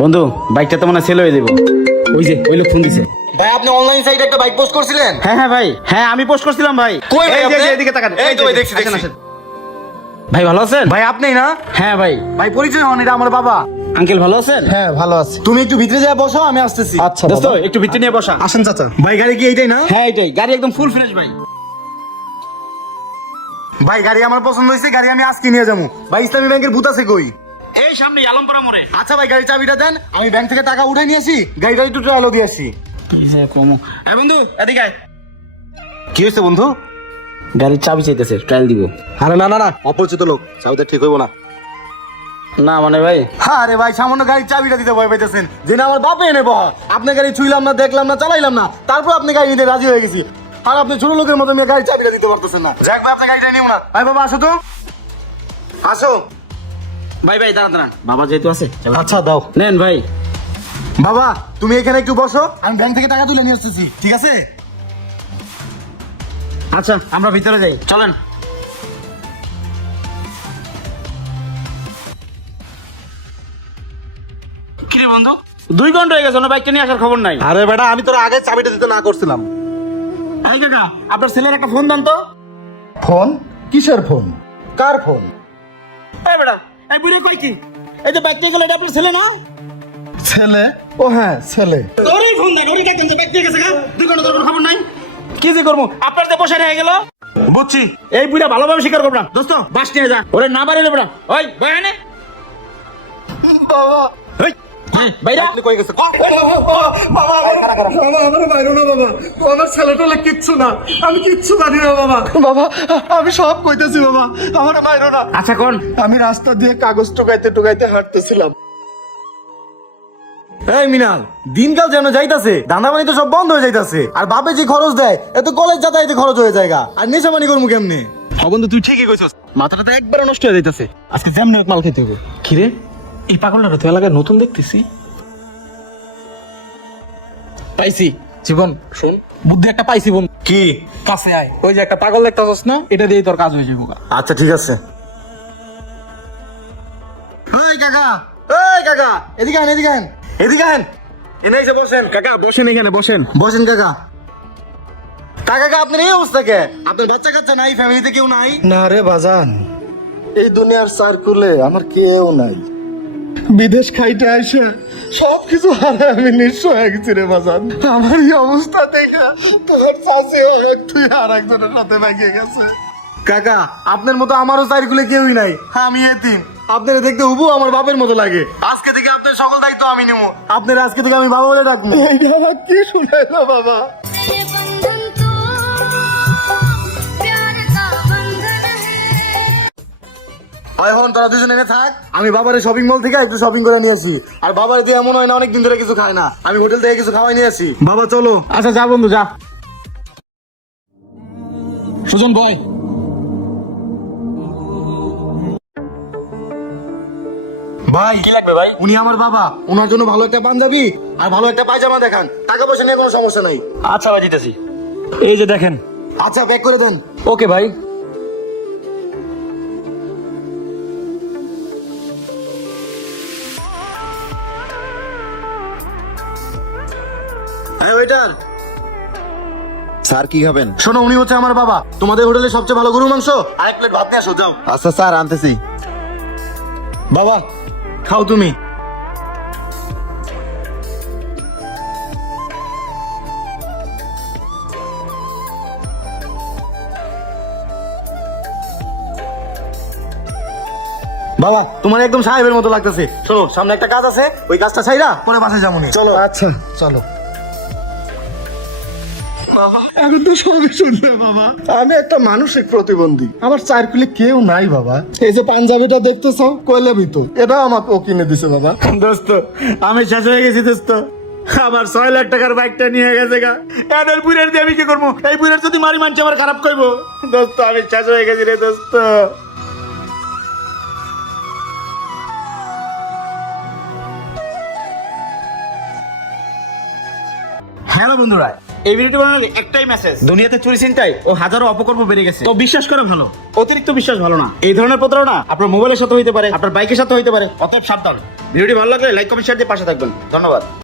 বন্ধু বাইকটা তো মনে সেল হয়ে দেবো ওই যে ওই লোক ফোন দিছে। ভাই আপনি অনলাইন সাইটে একটা বাইক পোস্ট করছিলেন? হ্যাঁ হ্যাঁ ভাই হ্যাঁ আমি পোস্ট করছিলাম ভাই। কই ভাই আপনি? এদিকে তাকান। এই তো ভাই, দেখছি, দেখছি। ভাই ভালো আছেন? ভাই আপনি না? হ্যাঁ ভাই। ভাই পরিচয় হন এটা আমার বাবা। আঙ্কেল ভালো আছেন? হ্যাঁ ভালো আছি। তুমি একটু ভিতরে যা বসো আমি আসতেছি। আচ্ছা দোস্ত একটু ভিতরে নিয়ে বসা। আসেন চাচা। ভাই গাড়ি কি এইটাই না? হ্যাঁ এটাই গাড়ি একদম ফুল ফ্রেশ ভাই। ভাই গাড়ি আমার পছন্দ হয়েছে গাড়ি আমি আজকে নিয়ে যাব। ভাই ইসলামী ব্যাংকের বুথ আছে কই? এই সামনে আলমপুরা মোড়ে। আচ্ছা ভাই গাড়ির চাবিটা দেন। আমি ব্যাংক থেকে টাকা উঠে নিয়ে আসি গাড়িটা একটু আলো দিয়ে আসি। হ্যাঁ বন্ধু এদিকে আয়। কি হয়েছে বন্ধু? গাড়ির চাবি চাইতেছে ট্রায়াল দিব। আরে না না না অপরিচিত লোক চাবিটা ঠিক হইব না। না মানে ভাই। আরে ভাই সামান্য গাড়ির চাবিটা দিতে ভয় পাইতেছেন। যে না আমার বাপে এনে বহা। আপনার গাড়ি ছুইলাম না দেখলাম না চালাইলাম না তারপর আপনি গাড়ি নিতে রাজি হয়ে গেছি। আর আপনি ছোট লোকের মতো আমি গাড়ির চাবিটা দিতে পারতেছেন না। যাক ভাই আপনার গাড়িটা নিও না ভাই বাবা আসো তো। আসো। ভাই ভাই দাঁড়ান দাঁড়ান। বাবা যেহেতু আছে আচ্ছা দাও। নেন ভাই। বাবা তুমি এখানে একটু বসো। আমি ব্যাংক থেকে টাকা তুলে নিয়ে আসতেছি। ঠিক আছে? আচ্ছা। আমরা ভিতরে যাই। চলেন। কিরে বন্ধু? দুই ঘণ্টা হয়ে গেছে না বাইকটা নিয়ে আসার খবর নাই। আরে বেটা আমি তোর আগে চাবিটা দিতে না করছিলাম। এই কাকা আপনার ছেলের একটা ফোন দেন তো। ফোন? কিসের ফোন? কার ফোন? এই বেটা এই বুড়ে কই কি? এই যে বাইকটা গেলে এটা আপনার ছেলে না? ছেলে? ও হ্যাঁ ছেলে। তোরই ফোন দেন ওরই দেখেন যে বাইক গেছে গা দুই ঘণ্টা তোর কোনো খবর নাই। কি যে করব? আপনার যে বসে রয়ে গেল। বুঝছি। এই বুড়া ভালোভাবে স্বীকার করব না। দোস্ত বাস নিয়ে যা। ওরে না বাড়িলে বেড়া। ওই বয়ানে বাবা। ওই বাইরা আপনি কই গেছে? বাবা বাবা আমার মাইরো না বাবা। আমার ছেলেটা কিচ্ছু না। আমি কিচ্ছু জানি না বাবা। বাবা আমি সব কইতেছি বাবা। আমার মাইরো না। আচ্ছা কোন? আমি রাস্তা দিয়ে কাগজ টুকাইতে টুকাইতে হাঁটতেছিলাম। এই মিনাল দিনকাল যেন যাইতাছে দান্দাবানি তো সব বন্ধ হয়ে যাইতাছে। আর বাপে যে খরচ দেয় এত কলেজ যাতায়াতে খরচ হয়ে যায়গা আর নেশাবানি করব কেমনে? বন্ধু তুই ঠিকই কইছস। মাথাটা তো একবারে নষ্ট হয়ে যাইতাছে। আজকে যেমন এক মাল খেতে হবে কিরে এই পাগলটা তো এলাকায় নতুন দেখতেছি। পাইছি। জীবন শোন। বুদ্ধি একটা পাইছি বোন। কি? কাছে আয়। ওই যে একটা পাগল দেখতেছস না? এটা দিয়ে তোর কাজ হয়ে যাবে। আচ্ছা ঠিক আছে। এই কাকা। এই কাকা! এদিকে আন এদিকে আন এদিকে আন এনে এসে বসেন। কাকা বসেন এখানে বসেন। বসেন কাকা। তা কাকা আপনার এই অবস্থা কে? আপনার বাচ্চা কাচ্চা নাই ফ্যামিলিতে কেউ নাই? না রে বাজান। এই দুনিয়ার সার্কুলে আমার কেউ নাই। বিদেশ খাইতে আসে সব কিছু হারে আমি নিঃস্ব হয়ে গেছি রে বাজান। আমার এই অবস্থা দেখে তোর চাষে তুই আর একজনের সাথে লাগিয়ে গেছে। কাকা আপনার মতো আমারও সাইডগুলো কেউই নাই। আমি এতিম। আপনার দেখতে হুবু আমার বাপের মতো লাগে। আজকে থেকে আপনার সকল দায়িত্ব আমি নেব। আপনার আজকে থেকে আমি বাবা বলে ডাকবো। কি শুনাইলো বাবা? এখন তোরা দুজনে এনে থাক। আমি বাবার শপিং মল থেকে একটু শপিং করে নিয়ে আসি। আর বাবার দিয়ে এমন হয় না অনেক দিন ধরে কিছু খায় না। আমি হোটেল থেকে কিছু খাওয়াই নিয়ে আসি। বাবা চলো। আচ্ছা যা বন্ধু যা। সুজন বয় ভাই কি লাগবে ভাই? উনি আমার বাবা। ওনার জন্য ভালো একটা পাঞ্জাবি আর ভালো একটা পায়জামা দেখান। টাকা পয়সা নিয়ে কোনো সমস্যা নাই। আচ্ছা ভাই দিতেছি। এই যে দেখেন। আচ্ছা প্যাক করে দেন। ওকে ভাই। হ্যাঁ ওয়েটার স্যার কি খাবেন? শোনো উনি হচ্ছে আমার বাবা। তোমাদের হোটেলে সবচেয়ে ভালো গরু মাংস? আর এক প্লেট ভাত নিয়ে আসো যাও। আচ্ছা স্যার আনতেছি। বাবা খাও তুমি। বাবা তোমার একদম সাহেবের মতো লাগতেছে। শোনো সামনে একটা কাজ আছে ওই কাজটা ছাইরা পরে বাসায় যাব চলো। আচ্ছা। চলো। এখন তো সবই শুনবে বাবা। আমি একটা মানসিক প্রতিবন্ধী। আমার চারকুলে কেউ নাই বাবা। এই যে পাঞ্জাবিটা দেখতেছ কয়লা ভিতর এটা আমাকে ও কিনে দিছে বাবা। দোস্ত আমি শেষ হয়ে গেছি দোস্ত। আমার ছয় লাখ টাকার বাইকটা নিয়ে গেছে গা। এদের বুড়ের দিয়ে আমি কি করব? এই বুড়ের যদি মারি মানছে আমার খারাপ করব দোস্ত আমি শেষ হয়ে গেছি রে দোস্ত। হ্যালো বন্ধুরা এই ভিডিওটি বানানোর একটাই মেসেজ দুনিয়াতে চুরি চিন্তায় ও হাজারো অপকর্ম বেড়ে গেছে। তো বিশ্বাস করে ভালো। অতিরিক্ত বিশ্বাস ভালো না। এই ধরনের প্রতারণা আপনার মোবাইলের সাথে হইতে পারে আপনার বাইকের সাথে হইতে পারে অতএব সাবধান। ভিডিওটি ভালো লাগলে লাইক কমেন্ট শেয়ার দিয়ে পাশে থাকবেন। ধন্যবাদ।